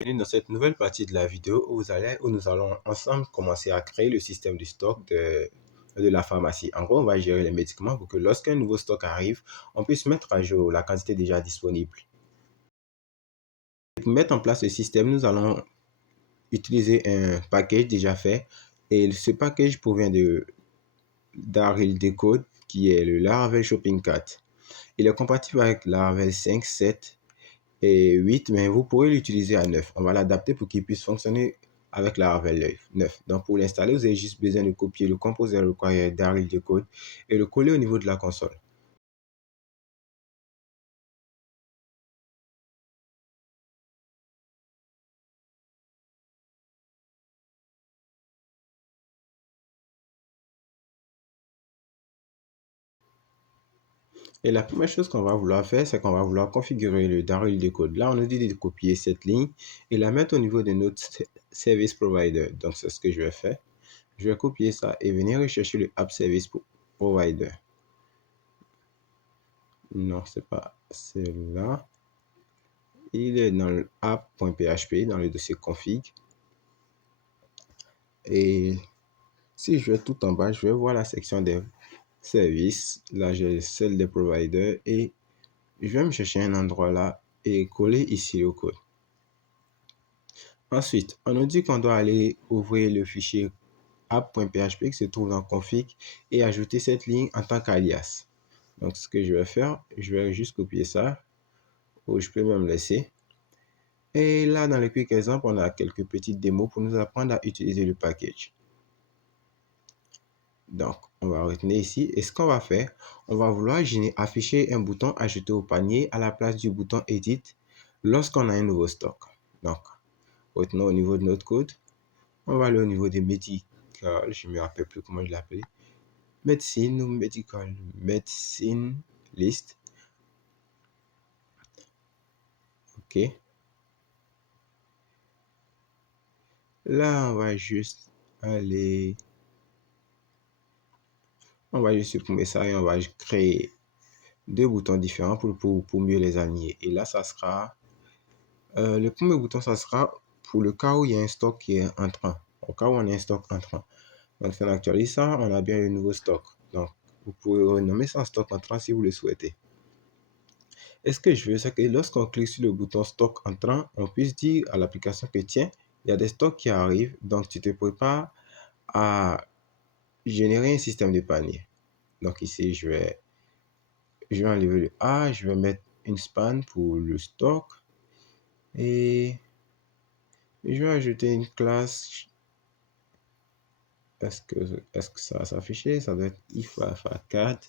Bienvenue dans cette nouvelle partie de la vidéo où nous allons ensemble commencer à créer le système de stock de la pharmacie. En gros, on va gérer les médicaments pour que lorsqu'un nouveau stock arrive, on puisse mettre à jour la quantité déjà disponible. Pour mettre en place ce système, nous allons utiliser un package déjà fait et ce package provient de Darryl Decode qui est le Laravel Shopping Cart. Il est compatible avec Laravel 5, 7 et 8, mais vous pourrez l'utiliser à 9. On va l'adapter pour qu'il puisse fonctionner avec Laravel 9. Donc pour l'installer, vous avez juste besoin de copier le composer required Darryl Decode et le coller au niveau de la console. Et la première chose qu'on va vouloir faire, c'est qu'on va vouloir configurer le Darryl Decode. Là, on nous dit de copier cette ligne et la mettre au niveau de notre service provider. Donc c'est ce que je vais faire. Je vais copier ça et venir rechercher le app service provider. Non, c'est pas celle-là. Il est dans le app.php, dans le dossier config. Et si je vais tout en bas, je vais voir la section des services. Là, j'ai celle des providers et je vais me chercher un endroit là et coller ici le code. Ensuite, on nous dit qu'on doit aller ouvrir le fichier app.php qui se trouve dans config et ajouter cette ligne en tant qu'alias. Donc, ce que je vais faire, je vais juste copier ça ou je peux même laisser. Et là, dans le quick exemple, on a quelques petites démos pour nous apprendre à utiliser le package. Donc, on va retenir ici. Et ce qu'on va faire, on va vouloir afficher un bouton ajouter au panier à la place du bouton edit lorsqu'on a un nouveau stock. Donc, retenons au niveau de notre code. On va aller au niveau des médicales. Je ne me rappelle plus comment je l'appelle. Médecine ou médical. Médecine list. OK. Là, on va juste aller. On va juste supprimer ça et on va créer deux boutons différents pour mieux les aligner. Et là, ça sera. Le premier bouton, ça sera pour le cas où il y a un stock qui est entrant. Au cas où on a un stock entrant. Donc, si on actualise ça, on a bien le nouveau stock. Donc, vous pouvez renommer ça stock entrant si vous le souhaitez. Et ce que je veux, c'est que lorsqu'on clique sur le bouton stock entrant, on puisse dire à l'application que tiens, il y a des stocks qui arrivent, donc tu te prépares à générer un système de panier. Donc ici, je vais enlever le A, je vais mettre une span pour le stock et je vais ajouter une classe. Est-ce que ça va s'afficher? Ça doit être if alpha 4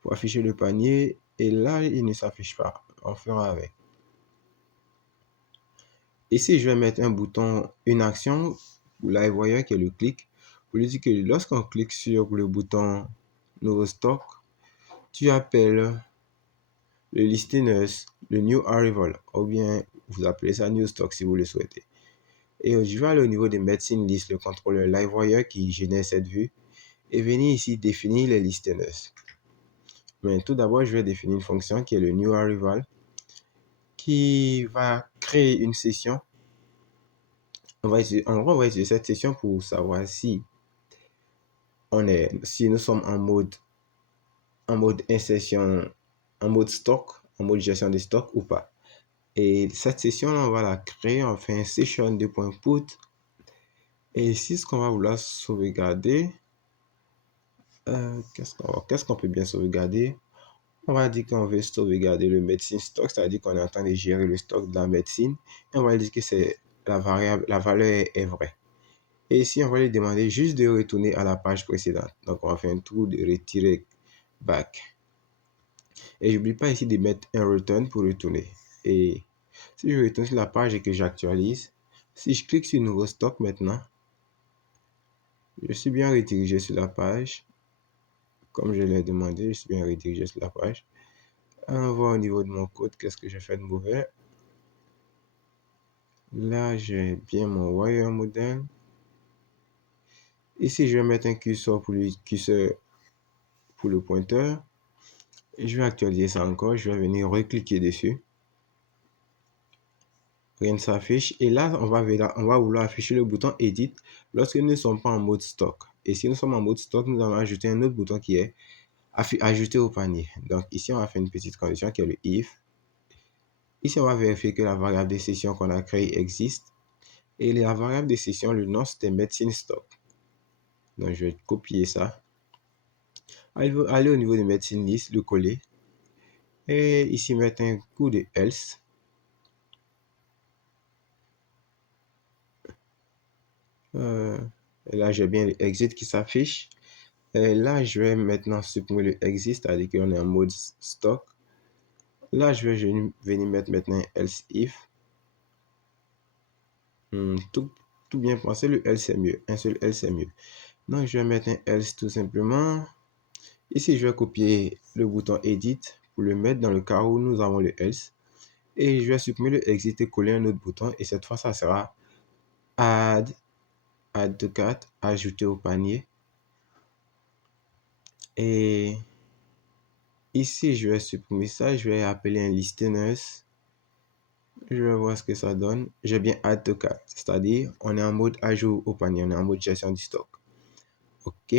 pour afficher le panier et là, il ne s'affiche pas. On fera avec. Ici, je vais mettre un bouton, une action pour LiveWire qui est le clic. Pour lui dire que lorsqu'on clique sur le bouton nouveau stock, tu appelles le listeners, le new arrival, ou bien vous appelez ça new stock si vous le souhaitez. Et je vais aller au niveau de medicine list, le contrôleur LiveWire qui génère cette vue, et venir ici définir les listeners. Mais tout d'abord, je vais définir une fonction qui est le new arrival, qui va créer une session. En gros, on va utiliser cette session pour savoir si nous sommes en mode insertion, en mode stock, en mode gestion des stocks ou pas. Et cette session-là, on va la créer, on fait un session de .put. Et ici, ce qu'on va vouloir sauvegarder, qu'est-ce qu'on peut bien sauvegarder? On va dire qu'on veut sauvegarder le médecine stock, c'est-à-dire qu'on est en train de gérer le stock de la médecine. Et on va dire que c'est la valeur est vraie. Et ici, on va lui demander juste de retourner à la page précédente. Donc, on va faire un tour de retirer back. Et n'oublie pas ici de mettre un return pour retourner. Et si je retourne sur la page et que j'actualise, si je clique sur nouveau stock maintenant, je suis bien redirigé sur la page. Comme je l'ai demandé, je suis bien redirigé sur la page. On va au niveau de mon code, qu'est-ce que j'ai fait de mauvais. Là, j'ai bien mon wire model. Ici, je vais mettre un curseur pour le pointeur. Et je vais actualiser ça encore. Je vais venir recliquer dessus. rien ne s'affiche. Et là, on va vouloir afficher le bouton Edit lorsque nous ne sommes pas en mode stock. Et si nous sommes en mode stock, nous allons ajouter un autre bouton qui est ajouter au panier. Donc ici, on va faire une petite condition qui est le if. Ici, on va vérifier que la variable des sessions qu'on a créée existe. Et la variable des sessions, le nom, c'était medicine stock. Donc, je vais copier ça. Aller au niveau de medicine list, le coller. Et ici, mettre un coup de else. Et là, j'ai bien le exit qui s'affiche. Et là, je vais maintenant supprimer le exit, c'est-à-dire qu'on est en mode stock. Là, je vais venir mettre maintenant else if. Tout bien pensé, le else c'est mieux. Un seul else c'est mieux. Donc, je vais mettre un else tout simplement. Ici, je vais copier le bouton Edit pour le mettre dans le cas où nous avons le else. Et je vais supprimer le exit et coller un autre bouton. Et cette fois, ça sera Add to cart, ajouter au panier. Et ici, je vais supprimer ça. Je vais appeler un listeners. Je vais voir ce que ça donne. J'ai bien Add to cart, c'est-à-dire on est en mode ajout au panier. On est en mode gestion du stock. OK.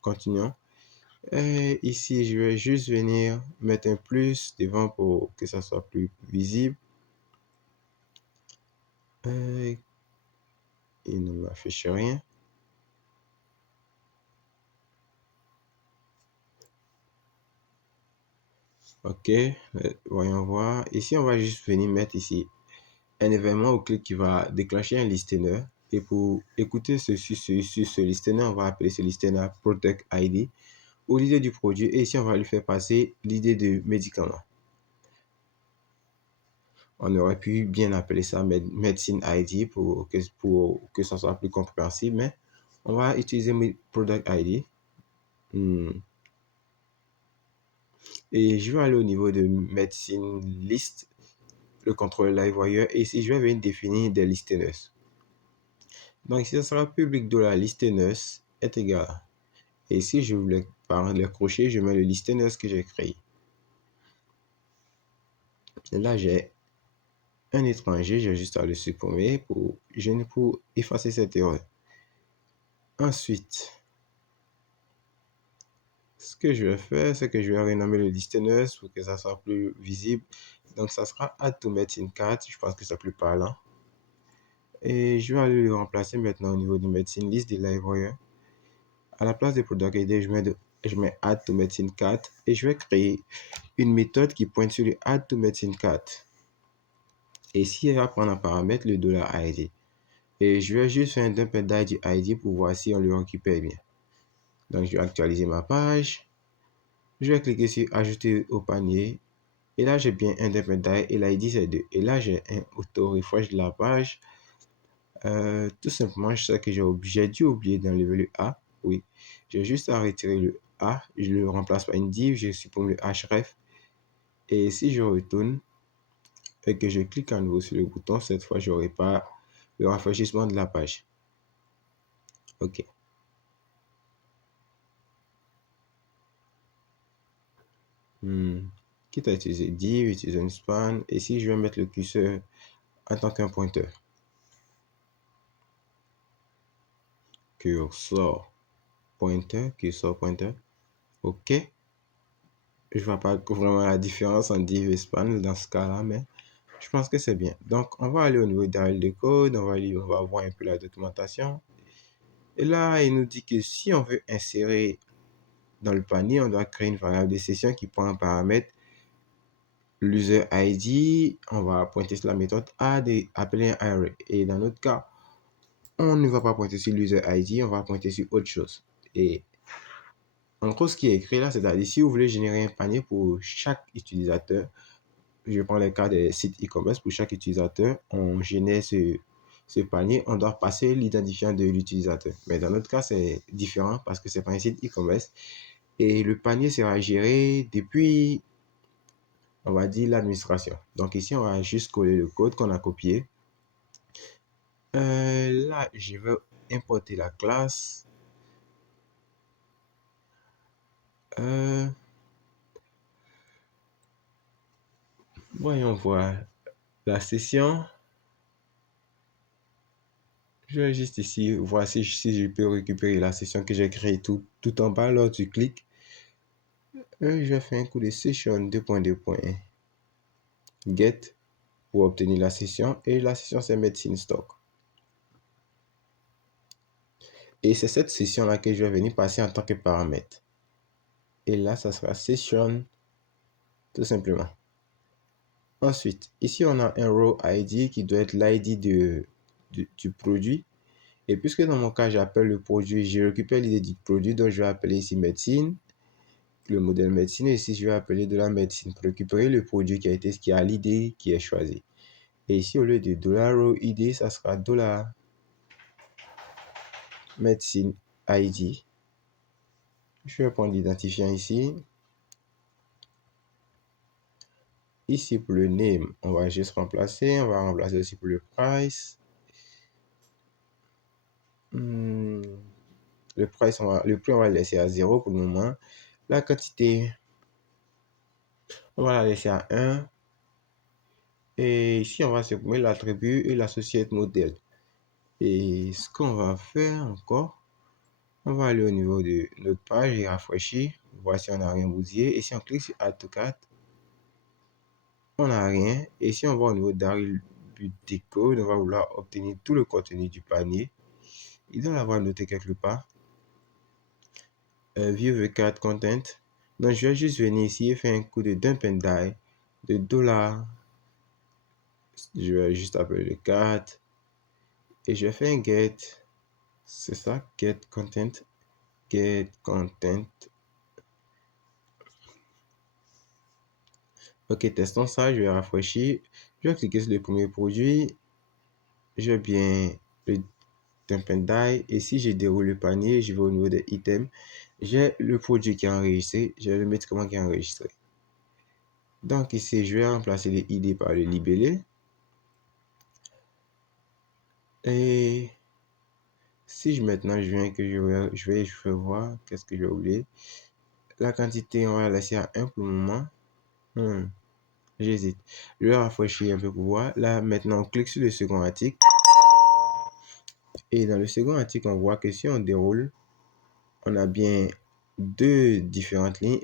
Continuons. Et ici, je vais juste venir mettre un plus devant pour que ça soit plus visible. Il ne m'affiche rien. OK, voyons voir. Ici, on va juste venir mettre ici un événement au clic qui va déclencher un listener. Et pour écouter ce listener, on va appeler ce listener Product ID ou l'idée du produit. Et ici, on va lui faire passer l'idée de médicament. On aurait pu bien appeler ça Medicine ID pour que ça soit plus compréhensible, mais on va utiliser Product ID. Et je vais aller au niveau de Medicine List, le contrôle LiveWire, et ici, je vais venir définir des listeners. Donc ici, ça sera public de la listeners est égal. Et ici, je voulais par les crochets, je mets le listeners que j'ai créé. Et là, j'ai un étranger, j'ai juste à le supprimer pour effacer cette erreur. Ensuite, ce que je vais faire, c'est que je vais renommer le listeners pour que ça soit plus visible. Donc, ça sera Add to Medicine Card. Je pense que c'est plus parlant. Et je vais aller le remplacer maintenant au niveau du Medicine List de LiveWire. À la place de Product ID, je mets Add to Medicine Card et je vais créer une méthode qui pointe sur le Add to Medicine Card. Et ici, elle va prendre en paramètre le $ID. Et je vais juste faire un dump du ID pour voir si on le récupère bien. Donc, je vais actualiser ma page. Je vais cliquer sur Ajouter au panier. Et là, j'ai bien un dump et l'ID c'est 2. Et là, j'ai un auto-refresh de la page. Tout simplement, je sais que j'ai dû oublier d'enlever le A. Oui, j'ai juste à retirer le A. Je le remplace par une div. Je supprime le href. Et si je retourne et que je clique à nouveau sur le bouton, cette fois, je n'aurai pas le rafraîchissement de la page. OK. Quitte à utiliser div, utiliser un span. Et si je vais mettre le curseur en tant qu'un pointeur. Cursor pointeur. OK. Je vois pas vraiment la différence entre div et span dans ce cas-là, mais je pense que c'est bien. Donc, on va aller au niveau de code, on va voir un peu la documentation. Et là, il nous dit que si on veut insérer dans le panier, on doit créer une variable de session qui prend un paramètre l'user ID. On va pointer sur la méthode add et appeler un array. Et dans notre cas, on ne va pas pointer sur l'user ID, on va pointer sur autre chose. Et en gros, ce qui est écrit là, c'est-à-dire si vous voulez générer un panier pour chaque utilisateur, je prends le cas des sites e-commerce, pour chaque utilisateur, on génère ce panier, on doit passer l'identifiant de l'utilisateur. Mais dans notre cas, c'est différent parce que c'est pas un site e-commerce. Et le panier sera géré depuis, on va dire, l'administration. Donc ici, on va juste coller le code qu'on a copié. Là, je vais importer la classe. Voyons voir. la session. Je vais juste ici voir si je peux récupérer la session que j'ai créée tout en bas lors du clic. Je vais faire un coup de session 2.2.1 get pour obtenir la session. Et la session, c'est Medicine Stock. Et c'est cette session-là que je vais venir passer en tant que paramètre. Et là, ça sera session, tout simplement. Ensuite, ici, on a un row ID qui doit être l'ID du produit. Et puisque dans mon cas, j'appelle le produit, je récupère l'idée du produit, donc je vais appeler ici médecine, le modèle médecine, et ici, je vais appeler de la médecine pour récupérer le produit qui a l'idée qui est choisi. Et ici, au lieu de $row_id, ça sera $medicine ID. Je vais prendre l'identifiant ici. Ici, pour le name, on va juste remplacer. On va remplacer aussi pour le price. Le prix, on va le laisser à 0 pour le moment. La quantité, on va la laisser à 1. Et ici, on va supprimer l'attribut et l'associate modèle. Et ce qu'on va faire encore, on va aller au niveau de notre page et rafraîchir. Voir si on n'a rien bousillé. Et si on clique sur Add to Cart, on n'a rien. Et si on va au niveau d'Arrivée Code, on va vouloir obtenir tout le contenu du panier. Il doit l'avoir noté quelque part. View the cart content. Donc, je vais juste venir ici et faire un coup de dump and die de $. Je vais juste appeler le cart. Et je vais faire un get. C'est ça, get content. Get content. Ok, testons ça. Je vais rafraîchir. Je vais cliquer sur le premier produit. Je vais bien le dump and die. Et si je déroule le panier, je vais au niveau des items. J'ai le produit qui est enregistré. Je vais le mettre comment qui est enregistré. Donc ici, je vais remplacer les ID par le libellé. Et si maintenant je viens que je vais voir qu'est-ce que j'ai oublié. La quantité, on va la laisser à 1 pour le moment. J'hésite. Je vais rafraîchir un peu pour voir. Là, maintenant, on clique sur le second article. Et dans le second article, on voit que si on déroule, on a bien deux différentes lignes.